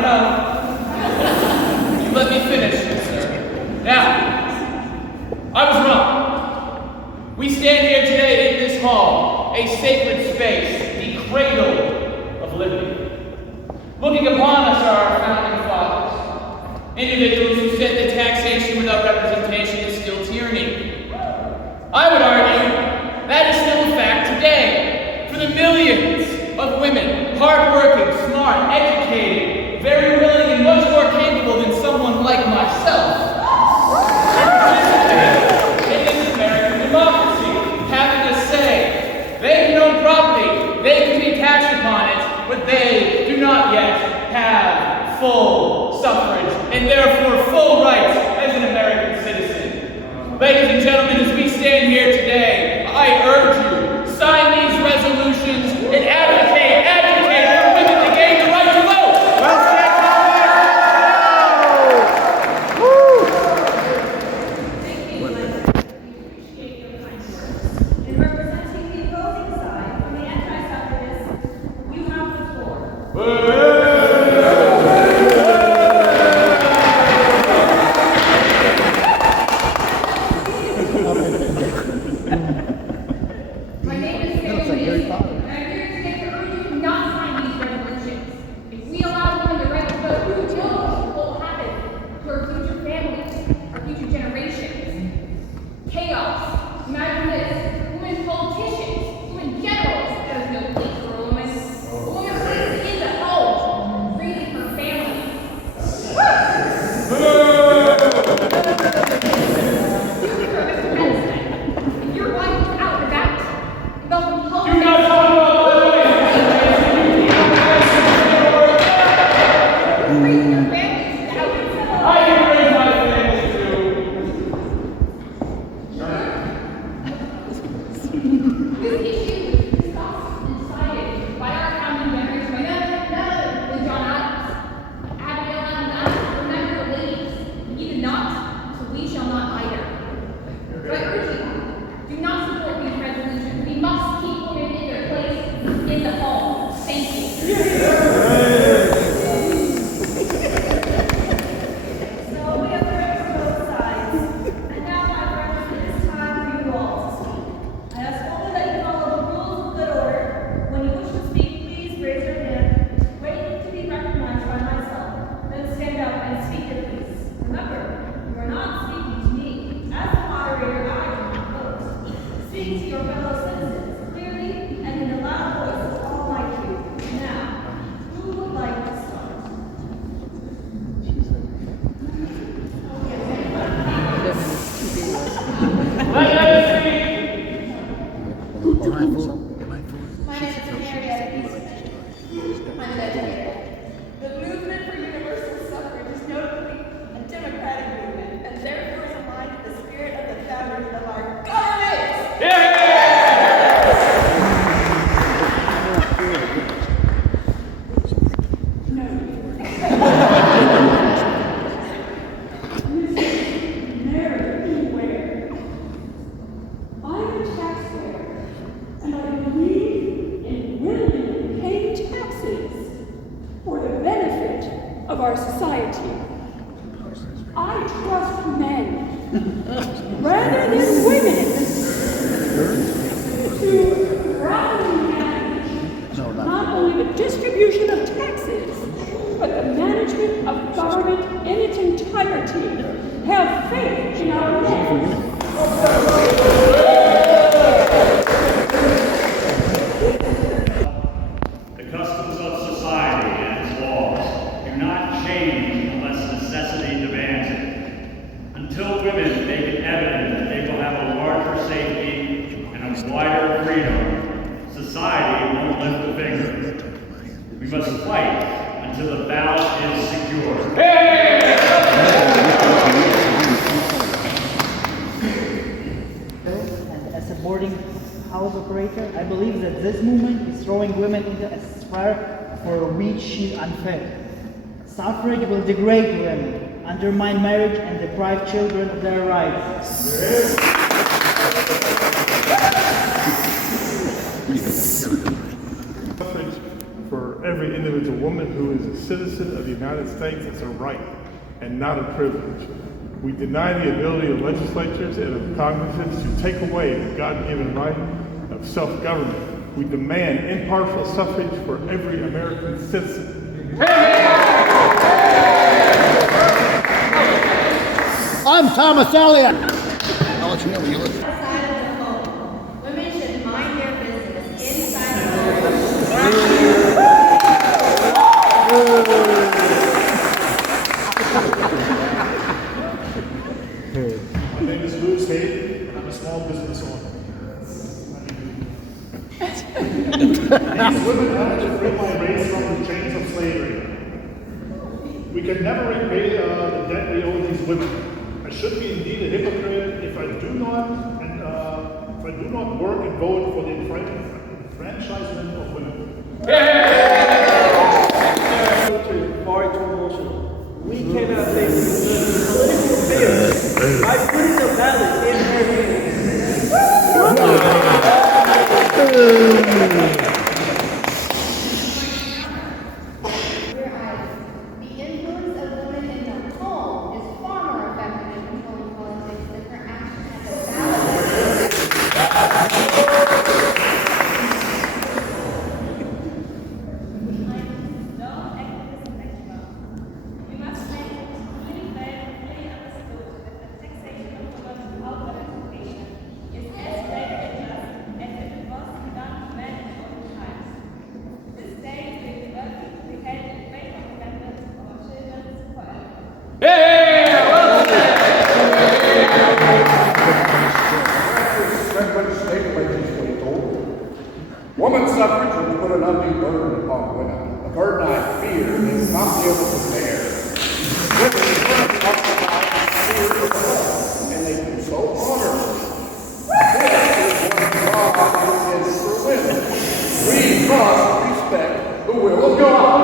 No. You let me finish, sir. Now, I was wrong. We stand here today in this hall, a sacred space, the cradle of liberty. Looking upon us are our founding fathers, individuals who said that taxation without representation is still tyranny. I would argue that is still a fact today for the millions of women, hardworking, smart, educated, very willing, and much more capable than someone like myself, in this American democracy, having a say. They can own property, they can be taxed upon it, but they do not yet have full suffrage and therefore full rights as an American citizen. Ladies and gentlemen, as we stand here today, I urge you, sign these resolutions and advocate for women to gain the right to vote. Well said, Thank you, we appreciate your kind words. In representing the opposing side from the anti-suffragists, you have the floor. My name is Sarah, and I'm here today to urge you to not sign these resolutions. If we allow women the right to vote, who knows what will happen to our future families, our future generations? Chaos. Imagine this: women politicians, women generals. There's no place for a woman. A woman raised in the home, raising her family. If your wife is out and about the politics, Do not talk about women! raising her family, how can you settle? I can raise my family too. This issue was discussed and decided by our founding members, by none other than John Adams. Abigail Adams, remember the ladies, he did not, so we shall not either. So I urge you, do not support these resolutions. We must keep women in their place in the home. Thank you. So we have heard from both sides. And now, my friends, it is time for you all to speak. I ask only that you follow the rules of good order. When you wish to speak, please raise your hand, wait to be recognized by myself, then stand up and speak your piece. Remember, you are not speaking to me. As the moderator, I do not vote. Speak to your fellow citizens clearly and in a loud voice of all like you. Now, who would like to start? Let us speak! My name is Marietta Eastman. I'm an educator. The movement for universal suffrage is notably a democratic movement and therefore is aligned with the spirit of the founders of our government. I'm a taxpayer, and I believe in willingly paying taxes for the benefit of our society. I trust men rather than women to properly manage not only the distribution of taxes, but the management of government in its entirety. Have faith in our men. The customs of society and its laws do not change unless necessity demands it. Until women make it evident that they will have a larger safety and a wider freedom, society won't lift a finger. We must fight until the ballot is secure. And as a boarding house operator, I believe that this movement is throwing women into a sphere for which she is unfit. Suffrage will degrade women, undermine marriage, and deprive children of their rights. For every individual that is a woman who is a citizen of the United States is a right and not a privilege. We deny the ability of legislatures and of Congresses to take away the God-given right of self-government. We demand impartial suffrage for every American citizen. I'm Thomas Elliott. I'll let you know when you listen. Outside of the home, women should mind their business inside of the My name is Louis Hayden. I'm a small business owner. These women helped to free my race from the chains of slavery. We can never repay the debt we owe these women. I should be indeed a hypocrite if I do not work and vote for the enfranchisement of women. Far too emotional. We cannot make political failure by putting the ballot in her The influence of women in the home is far more effective in controlling politics than her action at the ballot. We must make it really clear and clearly understood that the taxation of women without education is as fair and just as if it was done to men in old times. This day is being devoted to be held in favor of the members of our children forever. Woman suffrage will put an undue burden upon women, a burden I fear they will not be able to bear. Women occupy the sphere of the home, and they do so honorably. This is what God intends for women. We must respect the will of God.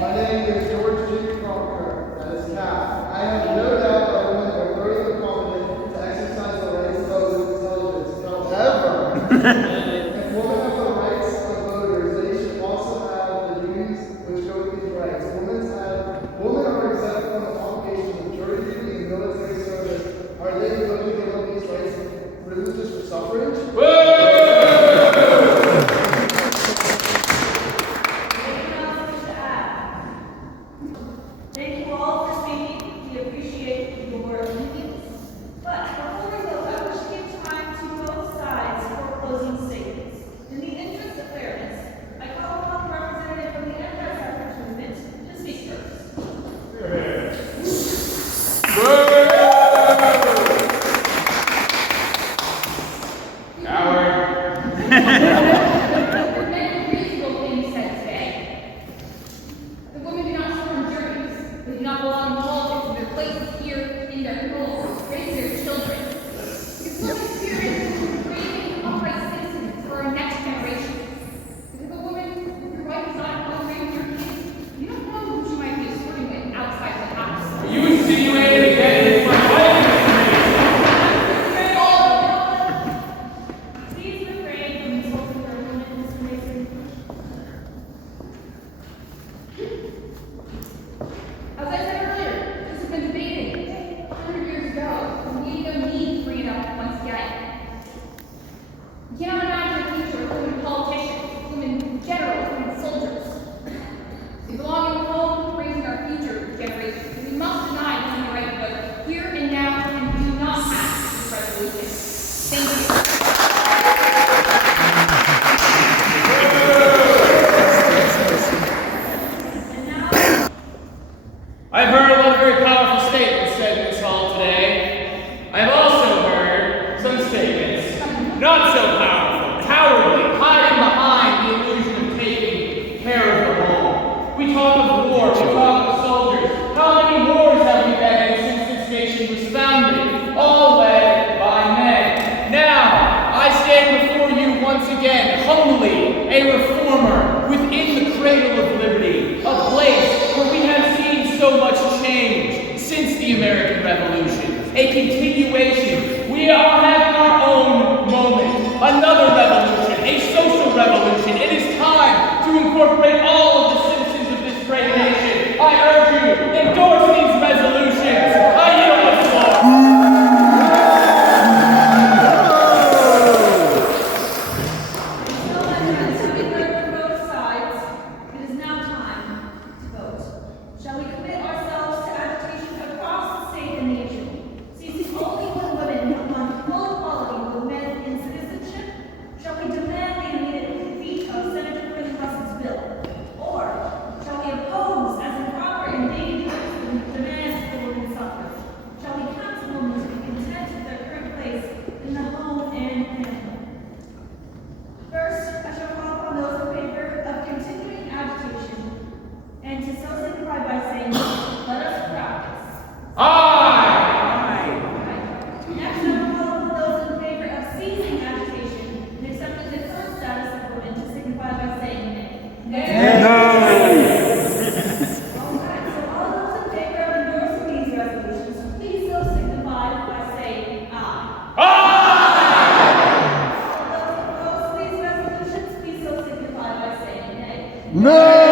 My name is George G. Crocker, that is Cal. I have no doubt that women are thoroughly competent to exercise the rights of intelligence. However, if women have the rights of voters, they should also have the duties which go with these rights. Women are exempt from the obligations of jury duty and military service. Are they really given these rights and privileges for suffrage? Thank you all for speaking. We appreciate your opinions. But before we go, I wish to give time to both sides for closing statements. In the interest of fairness, I call upon the representative from the anti-suffrage movement to speak first. There many reasonable things said today. The women do not serve on juries. They do not belong in politics. Their place is here in their homes, raising their children. It's women's spirit creating upright citizens for our next generation. Because a woman, if your wife is not well raising your kids, you don't know who she might be flirting with outside the house. You insinuated that it's my wife. Please refrain from insulting our women, Mr. Mason. As I said earlier, this has been debated 100 years ago, and we don't need to bring it up once again. We cannot imagine a future with women politicians, women generals, women soldiers. We belong in the home, raising our future generations, and we must deny women the right to vote here and now, and do not pass this resolution. Thank you. I've heard a lot of very powerful statements said in this hall today. I've also heard some statements not so powerful, cowardly, hiding behind the illusion of taking care of the home. We talk of war, we talk of soldiers. How many wars have we been in since this nation was founded? All led by men. Now, I stand before you once again, humbly, a reformer within the cradle of liberty, a place where we have seen so much change since the American Revolution, a continuation. We We are having our own moment. Another revolution, a social revolution. It is time to incorporate all of the citizens of this great nation. I urge you, endorse these resolutions. I yield the floor. Having heard from both sides, it is now time to vote. Shall we commit ourselves to agitation across the state and nation, seizing only when women have won full equality with men in citizenship? Shall we demand the immediate defeat of Senator Quinn Russell's bill? Or shall we oppose as improper and dangerous the demands for women's suffrage? Shall we counsel women to be content with their current place in the home and family? First, I shall call upon those in favor of continuing agitation, and to so signify by saying, let us practice. Aye! Next, I will call upon those in favor of ceasing agitation and accepting the current status of women to signify by saying nay. Nay. Alright, so all those in favor of endorsing these resolutions, please so signify by saying aye. All those opposed to these resolutions, please so signify by saying nay. No!